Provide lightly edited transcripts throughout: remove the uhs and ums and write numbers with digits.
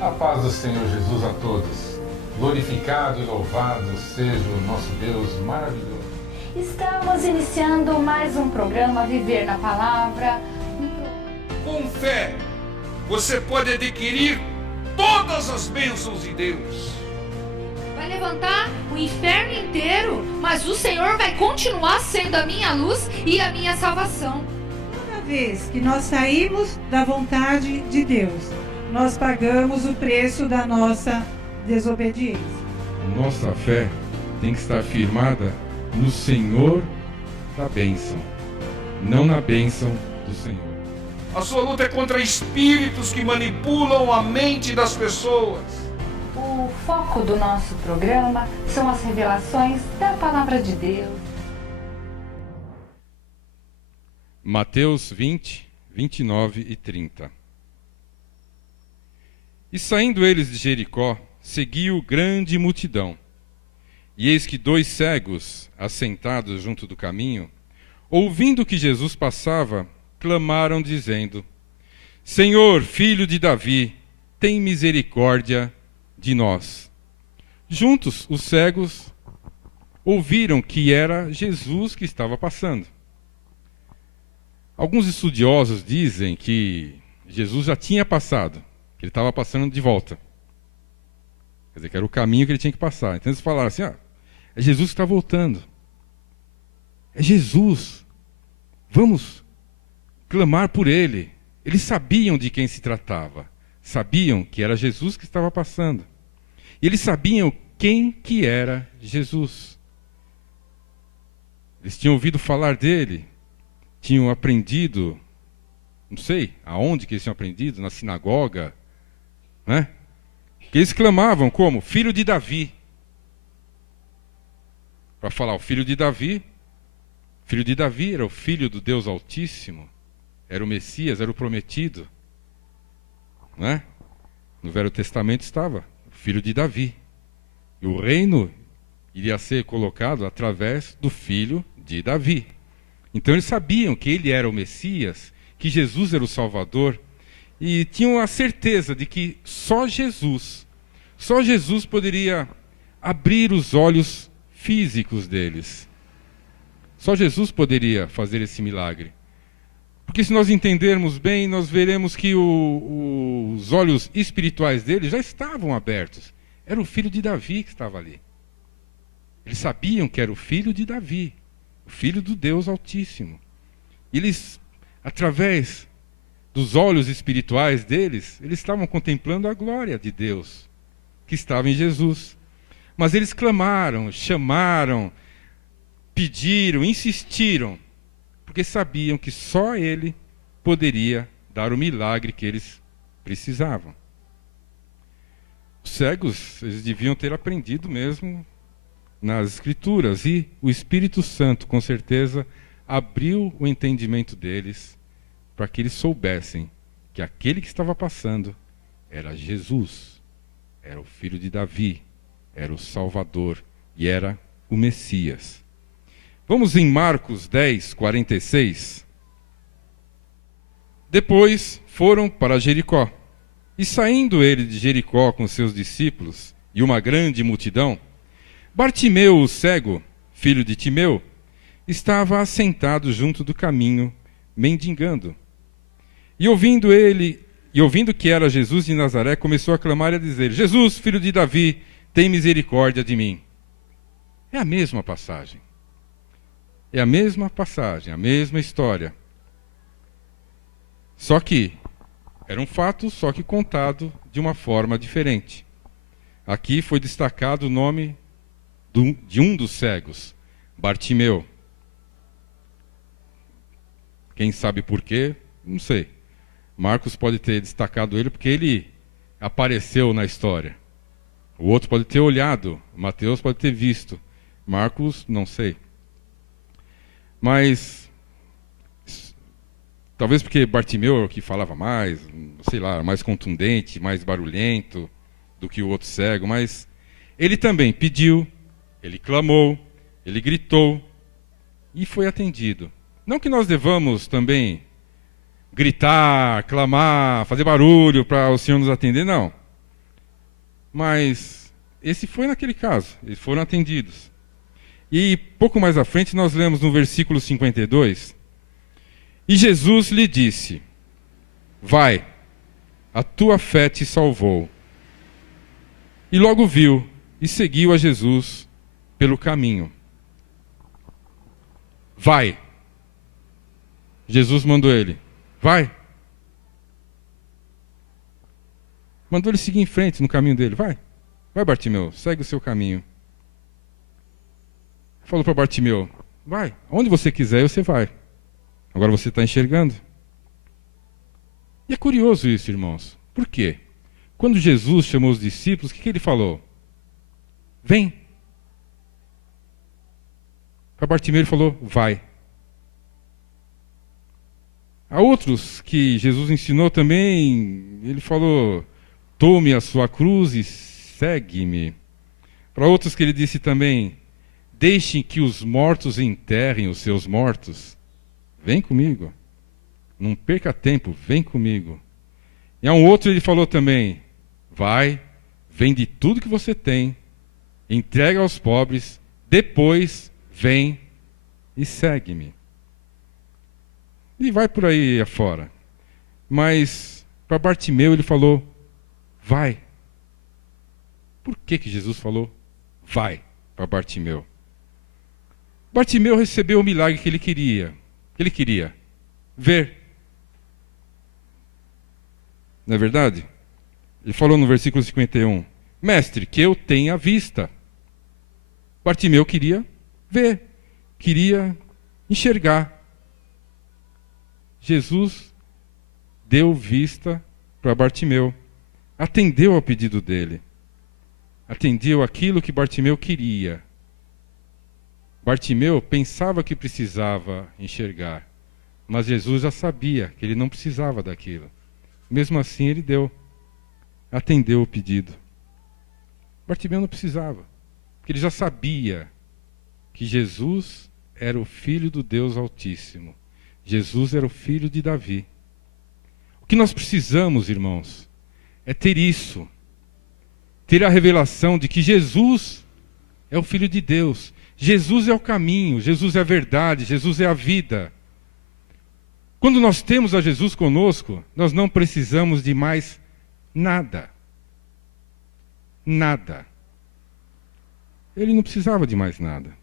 A paz do Senhor Jesus a todos. Glorificado e louvado seja o nosso Deus maravilhoso. Estamos iniciando mais um programa Viver na Palavra. Com fé, você pode adquirir todas as bênçãos de Deus. Vai levantar o inferno inteiro, mas o Senhor vai continuar sendo a minha luz e a minha salvação. Toda vez que nós saímos da vontade de Deus, nós pagamos o preço da nossa desobediência. Nossa fé tem que estar firmada no Senhor da bênção, não na bênção do Senhor. A sua luta é contra espíritos que manipulam a mente das pessoas. O foco do nosso programa são as revelações da Palavra de Deus. Mateus 20, 29 e 30. E saindo eles de Jericó, seguiu grande multidão. E eis que 2 cegos, assentados junto do caminho, ouvindo que Jesus passava, clamaram dizendo: Senhor, filho de Davi, tem misericórdia de nós. Juntos os cegos ouviram que era Jesus que estava passando. Alguns estudiosos dizem que Jesus já tinha passado, que ele estava passando de volta. Quer dizer, que era o caminho que ele tinha que passar. Então eles falaram assim: é Jesus que está voltando. É Jesus. Vamos clamar por ele. Eles sabiam de quem se tratava. Sabiam que era Jesus que estava passando. E eles sabiam quem que era Jesus. Eles tinham ouvido falar dele. Tinham aprendido, não sei aonde que eles tinham aprendido, na sinagoga, né? Que eles clamavam como? Filho de Davi. Para falar, o filho de Davi era o filho do Deus Altíssimo, era o Messias, era o prometido, né? No Velho Testamento estava o filho de Davi. E o reino iria ser colocado através do filho de Davi. Então eles sabiam que ele era o Messias, que Jesus era o Salvador, e tinham a certeza de que só Jesus poderia abrir os olhos físicos deles. Só Jesus poderia fazer esse milagre. Porque se nós entendermos bem, nós veremos que os olhos espirituais deles já estavam abertos. Era o filho de Davi que estava ali. Eles sabiam que era o filho de Davi, o filho do Deus Altíssimo. E eles, através dos olhos espirituais deles, eles estavam contemplando a glória de Deus que estava em Jesus. Mas eles clamaram, chamaram, pediram, insistiram, porque sabiam que só ele poderia dar o milagre que eles precisavam. Os cegos, eles deviam ter aprendido mesmo nas Escrituras, e o Espírito Santo, com certeza, abriu o entendimento deles para que eles soubessem que aquele que estava passando era Jesus, era o filho de Davi, era o Salvador e era o Messias. Vamos em Marcos 10, 46. Depois foram para Jericó, e saindo ele de Jericó com seus discípulos e uma grande multidão, Bartimeu, o cego, filho de Timeu, estava assentado junto do caminho, mendigando. E ouvindo que era Jesus de Nazaré, começou a clamar e a dizer: Jesus, filho de Davi, tem misericórdia de mim. É a mesma passagem. É a mesma passagem, a mesma história. Só que era um fato, só que contado de uma forma diferente. Aqui foi destacado o nome de um dos cegos, Bartimeu. Quem sabe por quê? Não sei. Marcos pode ter destacado ele porque ele apareceu na história. O outro pode ter olhado, Mateus pode ter visto. Marcos, não sei. Mas talvez porque Bartimeu é o que falava mais, sei lá, mais contundente, mais barulhento do que o outro cego, mas ele também pediu, ele clamou, ele gritou e foi atendido. Não que nós devamos também gritar, clamar, fazer barulho para o Senhor nos atender, não. Mas esse foi naquele caso, eles foram atendidos. E pouco mais à frente nós lemos no versículo 52, e Jesus lhe disse: vai, a tua fé te salvou. E logo viu e seguiu a Jesus pelo caminho. Vai. Jesus mandou ele, vai. Mandou ele seguir em frente no caminho dele, vai. Vai, Bartimeu, segue o seu caminho. Falou para Bartimeu, vai, onde você quiser você vai. Agora você está enxergando. E é curioso isso, irmãos. Por quê? Quando Jesus chamou os discípulos, o que ele falou? Vem. Para Bartimeu ele falou, vai. Há outros que Jesus ensinou também, ele falou, tome a sua cruz e segue-me. Para outros que ele disse também, deixem que os mortos enterrem os seus mortos. Vem comigo. Não perca tempo, vem comigo. E a um outro ele falou também, vai, vende tudo que você tem, entrega aos pobres, depois vem e segue-me. E vai por aí afora. Mas para Bartimeu ele falou, vai. Por que Jesus falou, vai, para Bartimeu? Bartimeu recebeu o milagre que ele queria. Ele queria ver. Não é verdade? Ele falou no versículo 51, mestre, que eu tenha vista. Bartimeu queria ver, queria enxergar. Jesus deu vista para Bartimeu, atendeu ao pedido dele, atendeu aquilo que Bartimeu queria. Bartimeu pensava que precisava enxergar, mas Jesus já sabia que ele não precisava daquilo. Mesmo assim ele deu, atendeu o pedido. Bartimeu não precisava, porque ele já sabia que Jesus era o Filho do Deus Altíssimo. Jesus era o filho de Davi. O que nós precisamos, irmãos, é ter isso. Ter a revelação de que Jesus é o Filho de Deus. Jesus é o caminho, Jesus é a verdade, Jesus é a vida. Quando nós temos a Jesus conosco, nós não precisamos de mais nada. Nada. Ele não precisava de mais nada.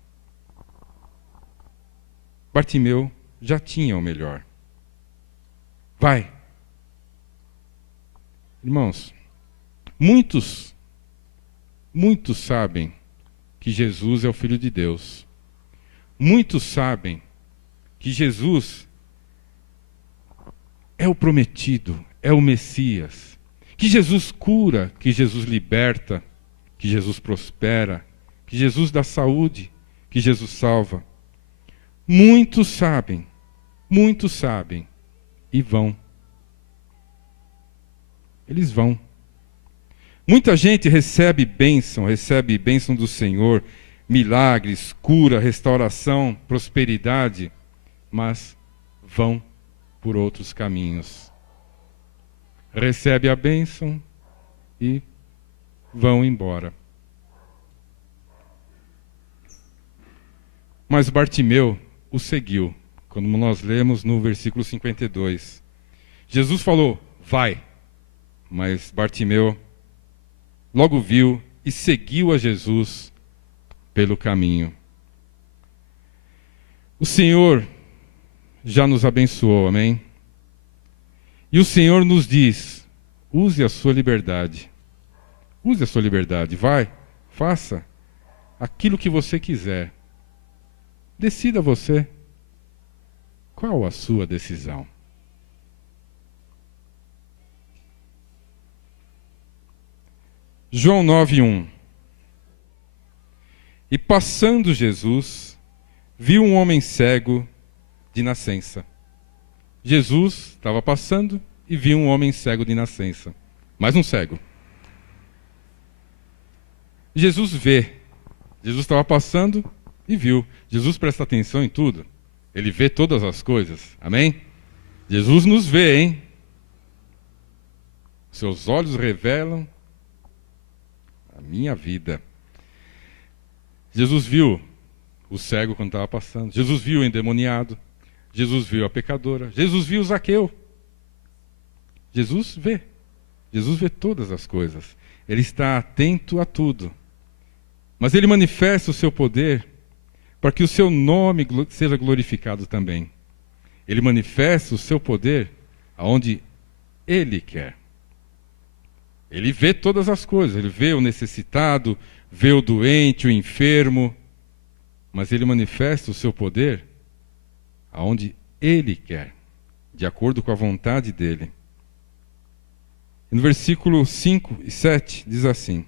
Bartimeu já tinha o melhor. Vai. Irmãos, muitos sabem que Jesus é o Filho de Deus. Muitos sabem que Jesus é o prometido, é o Messias. Que Jesus cura, que Jesus liberta, que Jesus prospera, que Jesus dá saúde, que Jesus salva. Muitos sabem e vão. Eles vão. Muita gente recebe bênção do Senhor, milagres, cura, restauração, prosperidade, mas vão por outros caminhos. Recebe a bênção e vão embora. Mas Bartimeu o seguiu, como nós lemos no versículo 52. Jesus falou, vai, mas Bartimeu logo viu e seguiu a Jesus pelo caminho. O Senhor já nos abençoou, amém? E o Senhor nos diz, use a sua liberdade. Use a sua liberdade, vai, faça aquilo que você quiser. Decida você. Qual a sua decisão? João 9:1. E passando Jesus, viu um homem cego de nascença. Jesus estava passando e viu um homem cego de nascença. Mais um cego. Jesus vê. Jesus estava passando e viu. Jesus presta atenção em tudo. Ele vê todas as coisas. Amém? Jesus nos vê, hein? Seus olhos revelam a minha vida. Jesus viu o cego quando estava passando. Jesus viu o endemoniado. Jesus viu a pecadora. Jesus viu Zaqueu. Jesus vê. Jesus vê todas as coisas. Ele está atento a tudo. Mas ele manifesta o seu poder para que o seu nome seja glorificado também. Ele manifesta o seu poder aonde ele quer. Ele vê todas as coisas. Ele vê o necessitado, vê o doente, o enfermo. Mas ele manifesta o seu poder aonde ele quer, de acordo com a vontade dele. No versículo 5 e 7 diz assim: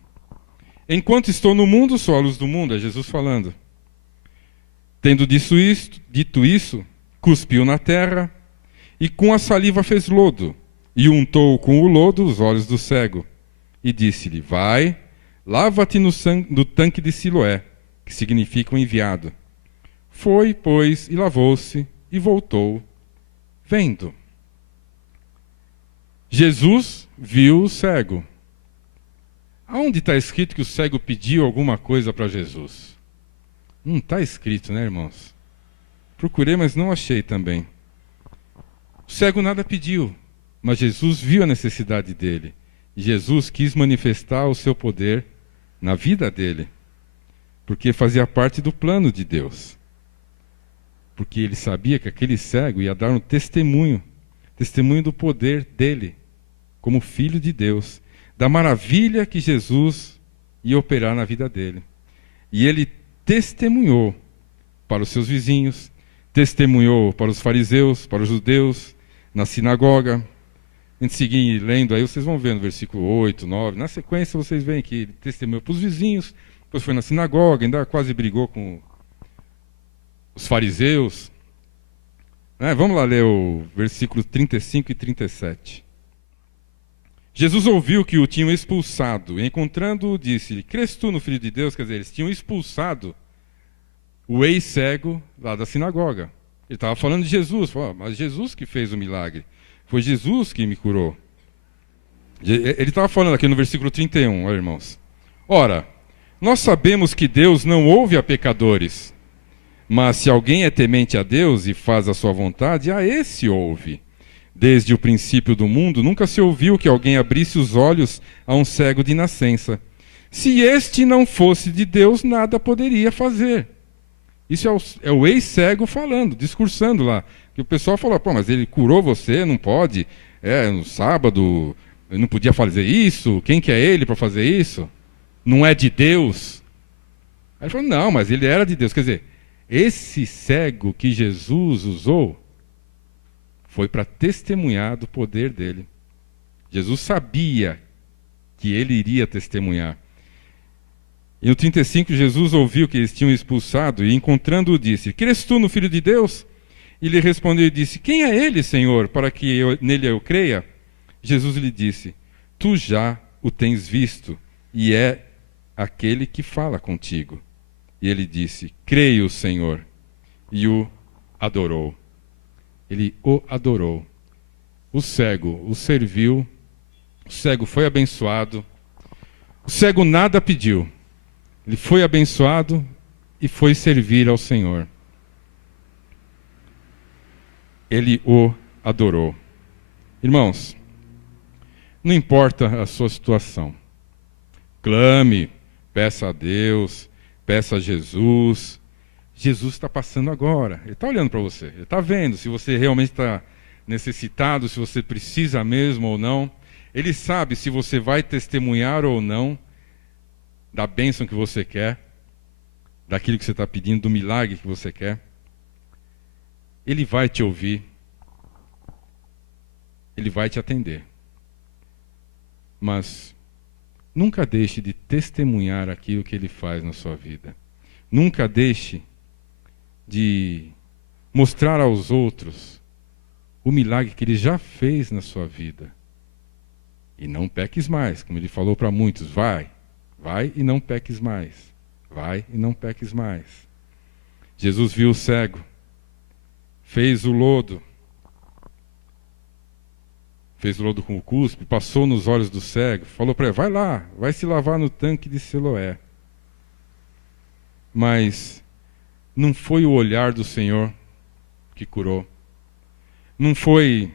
enquanto estou no mundo, sou a luz do mundo, é Jesus falando. Tendo dito isso, cuspiu na terra e com a saliva fez lodo e untou com o lodo os olhos do cego e disse-lhe: vai, lava-te no tanque de Siloé, que significa o enviado. Foi, pois, e lavou-se e voltou, vendo. Jesus viu o cego. Aonde está escrito que o cego pediu alguma coisa para Jesus? Não está escrito, né, irmãos? Procurei, mas não achei também. O cego nada pediu, mas Jesus viu a necessidade dele. E Jesus quis manifestar o seu poder na vida dele, porque fazia parte do plano de Deus. Porque ele sabia que aquele cego ia dar um testemunho do poder dele, como filho de Deus, da maravilha que Jesus ia operar na vida dele. E ele testemunhou para os seus vizinhos, testemunhou para os fariseus, para os judeus, na sinagoga. A gente seguir lendo aí, vocês vão ver no versículo 8, 9, na sequência vocês veem que ele testemunhou para os vizinhos, depois foi na sinagoga, ainda quase brigou com os fariseus. Vamos lá ler o versículo 35 e 37. Jesus ouviu que o tinham expulsado, e encontrando-o, disse-lhe: crês tu no Filho de Deus? Quer dizer, eles tinham expulsado o ex-cego lá da sinagoga. Ele estava falando de Jesus, falou: mas Jesus que fez o milagre, foi Jesus que me curou. Ele estava falando aqui no versículo 31, olha, irmãos. Ora, nós sabemos que Deus não ouve a pecadores, mas se alguém é temente a Deus e faz a sua vontade, a esse ouve. Desde o princípio do mundo, nunca se ouviu que alguém abrisse os olhos a um cego de nascença. Se este não fosse de Deus, nada poderia fazer. Isso é o ex-cego falando, discursando lá. Que o pessoal falou: pô, mas ele curou você, não pode. No sábado, ele não podia fazer isso. Quem que é ele para fazer isso? Não é de Deus. Aí ele falou: não, mas ele era de Deus. Quer dizer, esse cego que Jesus usou foi para testemunhar do poder dele. Jesus sabia que ele iria testemunhar. E no 35, Jesus ouviu que eles tinham expulsado e, encontrando-o, disse: crês tu no Filho de Deus? E lhe respondeu e disse: quem é ele, Senhor, para que nele eu creia? Jesus lhe disse: tu já o tens visto, e é aquele que fala contigo. E ele disse: creio, Senhor. E o adorou. Ele o adorou. O cego o serviu. O cego foi abençoado. O cego nada pediu. Ele foi abençoado e foi servir ao Senhor. Ele o adorou. Irmãos, não importa a sua situação. Clame, peça a Deus, peça a Jesus. Jesus está passando agora. Ele está olhando para você. Ele está vendo se você realmente está necessitado, se você precisa mesmo ou não. Ele sabe se você vai testemunhar ou não da bênção que você quer, daquilo que você está pedindo, do milagre que você quer. Ele vai te ouvir. Ele vai te atender. Mas nunca deixe de testemunhar aquilo que ele faz na sua vida. Nunca deixe de mostrar aos outros o milagre que ele já fez na sua vida. E não peques mais, como ele falou para muitos: vai e não peques mais. Vai e não peques mais. Jesus viu o cego, fez o lodo, fez o lodo com o cuspe, passou nos olhos do cego, falou para ele, vai lá, vai se lavar no tanque de Siloé. Mas não foi o olhar do Senhor que curou. Não foi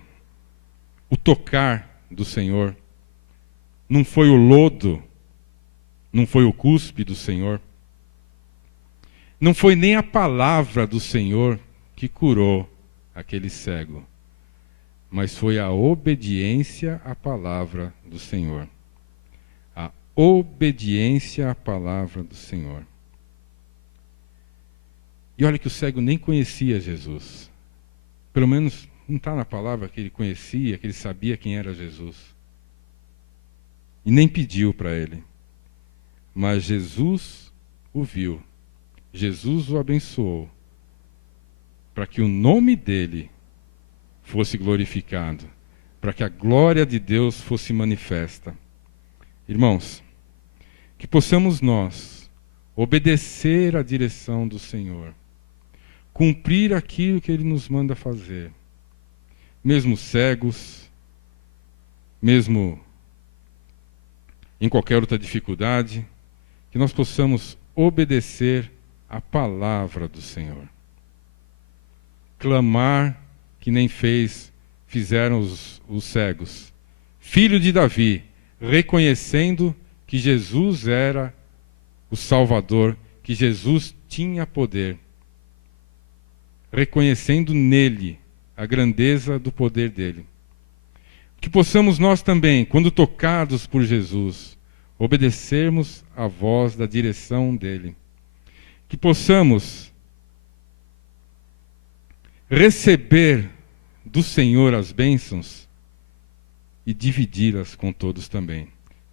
o tocar do Senhor. Não foi o lodo. Não foi o cuspe do Senhor. Não foi nem a palavra do Senhor que curou aquele cego. Mas foi a obediência à palavra do Senhor. A obediência à palavra do Senhor. E olha que o cego nem conhecia Jesus. Pelo menos não está na palavra que ele conhecia, que ele sabia quem era Jesus. E nem pediu para ele. Mas Jesus o viu. Jesus o abençoou. Para que o nome dele fosse glorificado. Para que a glória de Deus fosse manifesta. Irmãos, que possamos nós obedecer à direção do Senhor. Cumprir aquilo que Ele nos manda fazer. Mesmo cegos, mesmo em qualquer outra dificuldade, que nós possamos obedecer à palavra do Senhor. Clamar que nem fizeram os cegos. Filho de Davi, reconhecendo que Jesus era o Salvador, que Jesus tinha poder. Reconhecendo nele a grandeza do poder dele. Que possamos nós também, quando tocados por Jesus, obedecermos à voz da direção dele. Que possamos receber do Senhor as bênçãos e dividi-las com todos também.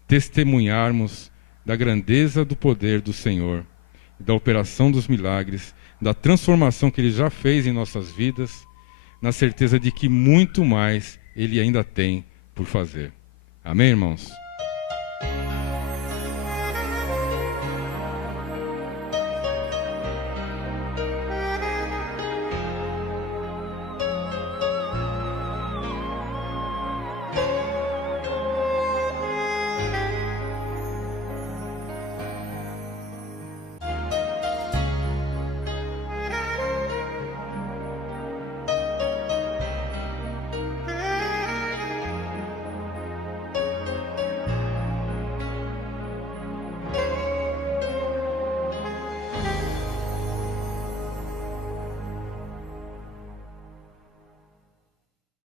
Testemunharmos da grandeza do poder do Senhor, da operação dos milagres, da transformação que Ele já fez em nossas vidas, na certeza de que muito mais Ele ainda tem por fazer. Amém, irmãos?